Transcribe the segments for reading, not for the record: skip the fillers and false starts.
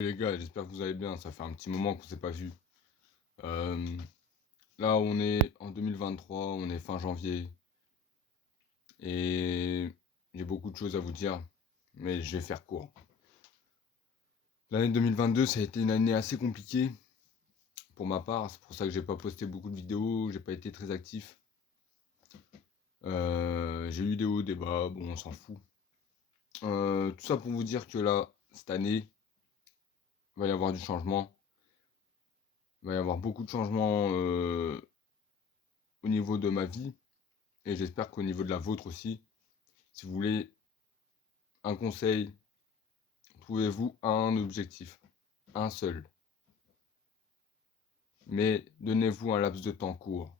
Les gars, j'espère que vous allez bien. Ça fait un petit moment qu'on s'est pas vu. Euh, Là, on est en 2023, on est fin janvier et j'ai beaucoup de choses à vous dire, mais je vais faire court. L'année 2022, ça a été une année assez compliquée pour ma part. C'est pour ça que j'ai pas posté beaucoup de vidéos, j'ai pas été très actif. J'ai eu des hauts, des bas, bon, on s'en fout. Tout ça pour vous dire que là, cette année, il va y avoir du changement. Il va y avoir beaucoup de changements au niveau de ma vie. Et j'espère qu'au niveau de la vôtre aussi, si vous voulez un conseil, trouvez-vous un objectif, un seul. Mais donnez-vous un laps de temps court.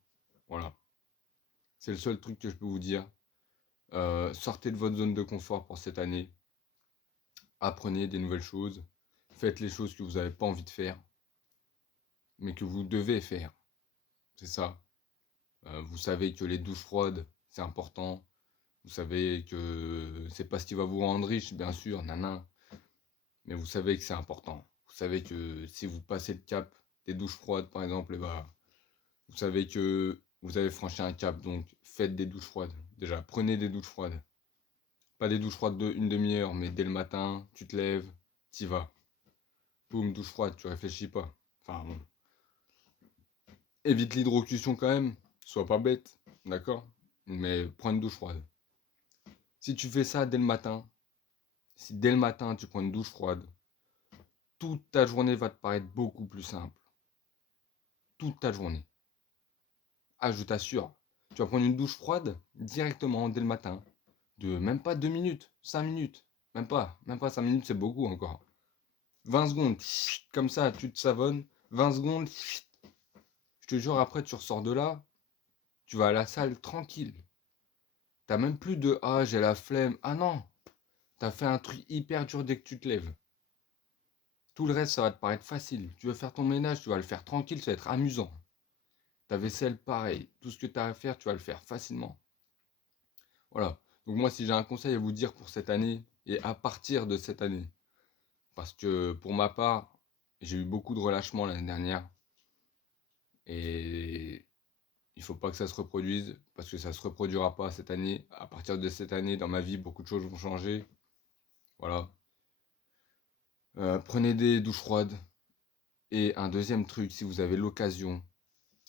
Voilà. C'est le seul truc que je peux vous dire. Sortez de votre zone de confort pour cette année. Apprenez des nouvelles choses. Faites les choses que vous n'avez pas envie de faire, mais que vous devez faire. C'est ça. Vous savez que les douches froides, c'est important. Vous savez que c'est pas ce qui va vous rendre riche, bien sûr, nanan. Mais vous savez que c'est important. Vous savez que si vous passez le cap des douches froides, par exemple, bah, vous savez que vous avez franchi un cap. Donc, faites des douches froides. Déjà, prenez des douches froides. Pas des douches froides de une demi-heure, mais dès le matin, tu te lèves, t'y vas. Boum, douche froide, tu réfléchis pas. Enfin, bon. Évite l'hydrocution quand même. Sois pas bête, d'accord? Mais prends une douche froide. Si tu fais ça dès le matin, si dès le matin tu prends une douche froide, toute ta journée va te paraître beaucoup plus simple. Toute ta journée. Ah, je t'assure, tu vas prendre une douche froide directement dès le matin. De même pas 2 minutes, 5 minutes. Même pas 5 minutes, c'est beaucoup encore. 20 secondes, comme ça, tu te savonnes. 20 secondes, je te jure, après, tu ressors de là, tu vas à la salle tranquille. T'as même plus de ah, j'ai la flemme. Ah non, t'as fait un truc hyper dur dès que tu te lèves. Tout le reste, ça va te paraître facile. Tu veux faire ton ménage, tu vas le faire tranquille, ça va être amusant. Ta vaisselle, pareil. Tout ce que tu as à faire, tu vas le faire facilement. Voilà. Donc moi, si j'ai un conseil à vous dire pour cette année, et à partir de cette année, parce que pour ma part, j'ai eu beaucoup de relâchements l'année dernière, et il faut pas que ça se reproduise, parce que ça se reproduira pas cette année. À partir de cette année, dans ma vie, beaucoup de choses vont changer. Voilà. Prenez des douches froides. Et un deuxième truc, si vous avez l'occasion,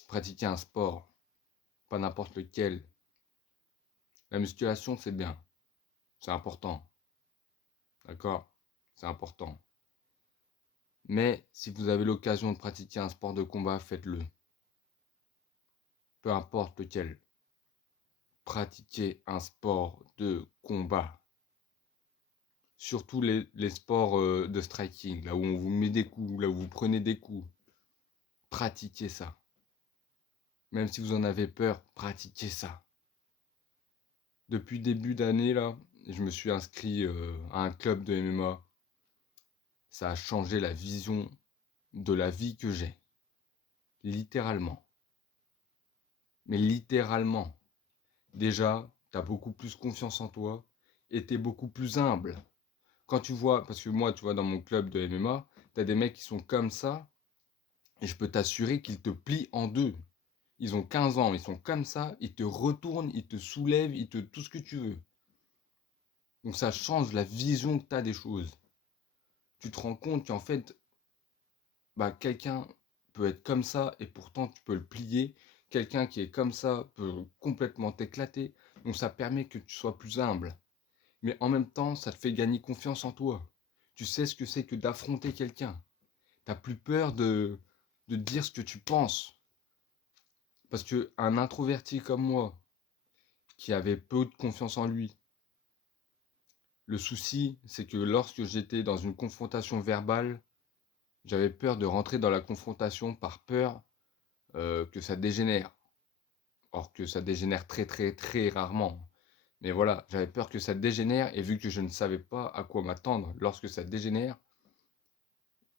pratiquez un sport, pas n'importe lequel. La musculation, c'est bien, c'est important, d'accord? C'est important. Mais si vous avez l'occasion de pratiquer un sport de combat, faites-le. Peu importe lequel. Pratiquez un sport de combat. Surtout les sports de striking, là où on vous met des coups, là où vous prenez des coups. Pratiquez ça. Même si vous en avez peur, pratiquez ça. Depuis début d'année, là, je me suis inscrit à un club de MMA. Ça a changé la vision de la vie que j'ai. Littéralement. Mais littéralement. Déjà, tu as beaucoup plus confiance en toi et tu es beaucoup plus humble. Quand tu vois, parce que moi, tu vois, dans mon club de MMA, tu as des mecs qui sont comme ça et je peux t'assurer qu'ils te plient en deux. Ils ont 15 ans, ils sont comme ça, ils te retournent, ils te soulèvent, ils te tout ce que tu veux. Donc ça change la vision que tu as des choses. Tu te rends compte qu'en fait, bah, quelqu'un peut être comme ça et pourtant tu peux le plier. Quelqu'un qui est comme ça peut complètement t'éclater. Donc ça permet que tu sois plus humble. Mais en même temps, ça te fait gagner confiance en toi. Tu sais ce que c'est que d'affronter quelqu'un. T'as plus peur de dire ce que tu penses. Parce que un introverti comme moi, qui avait peu de confiance en lui, le souci, c'est que lorsque j'étais dans une confrontation verbale, j'avais peur de rentrer dans la confrontation par peur que ça dégénère. Or que ça dégénère très très très rarement. Mais voilà, j'avais peur que ça dégénère et vu que je ne savais pas à quoi m'attendre lorsque ça dégénère,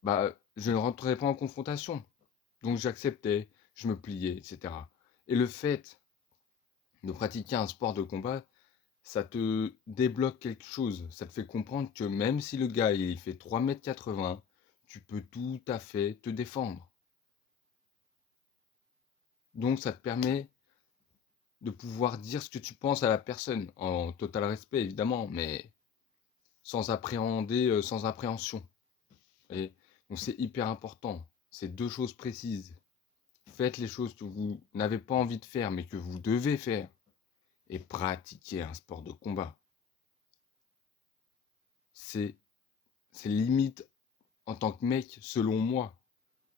bah je ne rentrais pas en confrontation. Donc j'acceptais, je me pliais, etc. Et le fait de pratiquer un sport de combat, ça te débloque quelque chose. Ça te fait comprendre que même si le gars il fait 3,80 m, tu peux tout à fait te défendre. Donc ça te permet de pouvoir dire ce que tu penses à la personne, en total respect évidemment, mais sans appréhender, sans appréhension. Et donc c'est hyper important. C'est deux choses précises. Faites les choses que vous n'avez pas envie de faire, mais que vous devez faire. Et pratiquer un sport de combat. C'est limite, en tant que mec, selon moi,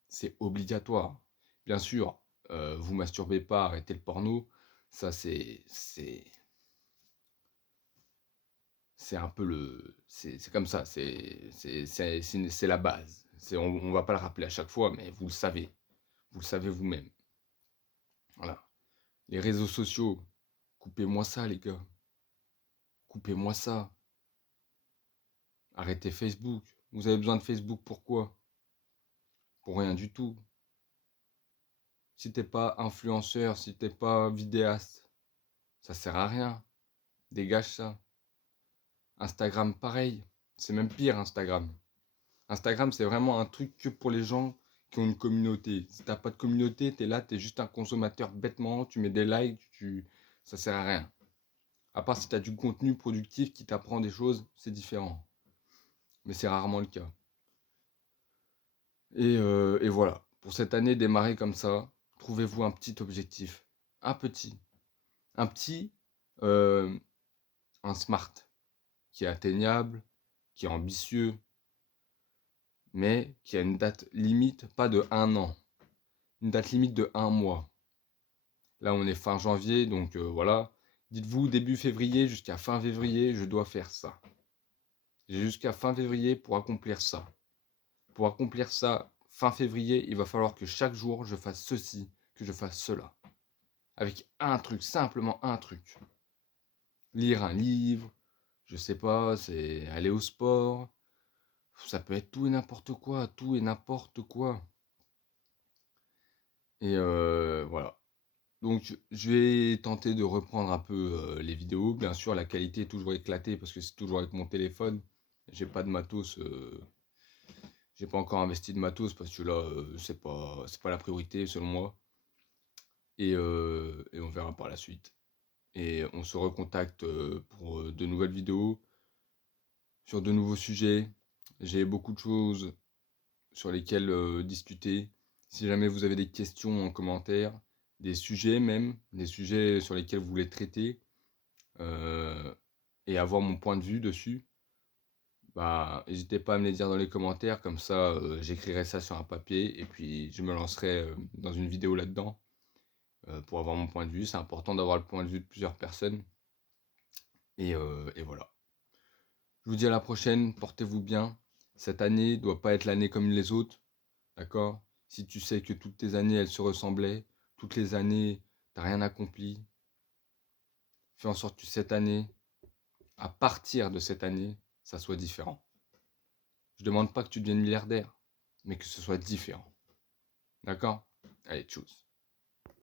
c'est obligatoire. Bien sûr, vous masturbez pas, arrêtez le porno. Ça, c'est un peu le... C'est comme ça, c'est la base. On va pas le rappeler à chaque fois, mais vous le savez. Vous le savez vous-même. Voilà. Les réseaux sociaux, coupez-moi ça, les gars. Coupez-moi ça. Arrêtez Facebook. Vous avez besoin de Facebook, pourquoi? Pour rien du tout. Si t'es pas influenceur, si t'es pas vidéaste, ça sert à rien. Dégage ça. Instagram, pareil. C'est même pire, Instagram. Instagram, c'est vraiment un truc que pour les gens qui ont une communauté. Si t'as pas de communauté, t'es là, t'es juste un consommateur bêtement, tu mets des likes, ça sert à rien. À part si t'as du contenu productif qui t'apprend des choses, c'est différent. Mais c'est rarement le cas. Et voilà. Pour cette année, démarrer comme ça, trouvez-vous un petit objectif. Un petit. Un petit, euh, un smart, qui est atteignable, qui est ambitieux, mais qui a une date limite, pas de 1 an, une date limite de 1 mois. Là, on est fin janvier, donc voilà. Dites-vous, début février jusqu'à fin février, je dois faire ça. J'ai jusqu'à fin février pour accomplir ça. Pour accomplir ça, fin février, il va falloir que chaque jour, je fasse ceci, que je fasse cela. Avec un truc, simplement un truc. Lire un livre, je sais pas, c'est aller au sport. Ça peut être tout et n'importe quoi, tout et n'importe quoi. Et voilà. Donc je vais tenter de reprendre un peu les vidéos. Bien sûr, la qualité est toujours éclatée parce que c'est toujours avec mon téléphone. J'ai pas de matos. J'ai pas encore investi de matos parce que là, c'est pas la priorité selon moi. Et on verra par la suite. Et on se recontacte pour de nouvelles vidéos sur de nouveaux sujets. J'ai beaucoup de choses sur lesquelles discuter. Si jamais vous avez des questions en commentaire, des sujets même, des sujets sur lesquels vous voulez traiter, et avoir mon point de vue dessus, bah n'hésitez pas à me les dire dans les commentaires, comme ça j'écrirai ça sur un papier et puis je me lancerai dans une vidéo là-dedans pour avoir mon point de vue. C'est important d'avoir le point de vue de plusieurs personnes. Et voilà. Je vous dis à la prochaine, portez-vous bien. Cette année doit pas être l'année comme les autres, d'accord? Si tu sais que toutes tes années, elles se ressemblaient, toutes les années, t'as rien accompli, fais en sorte que cette année, à partir de cette année, ça soit différent. Je demande pas que tu deviennes milliardaire, mais que ce soit différent. D'accord? Allez, tchuss.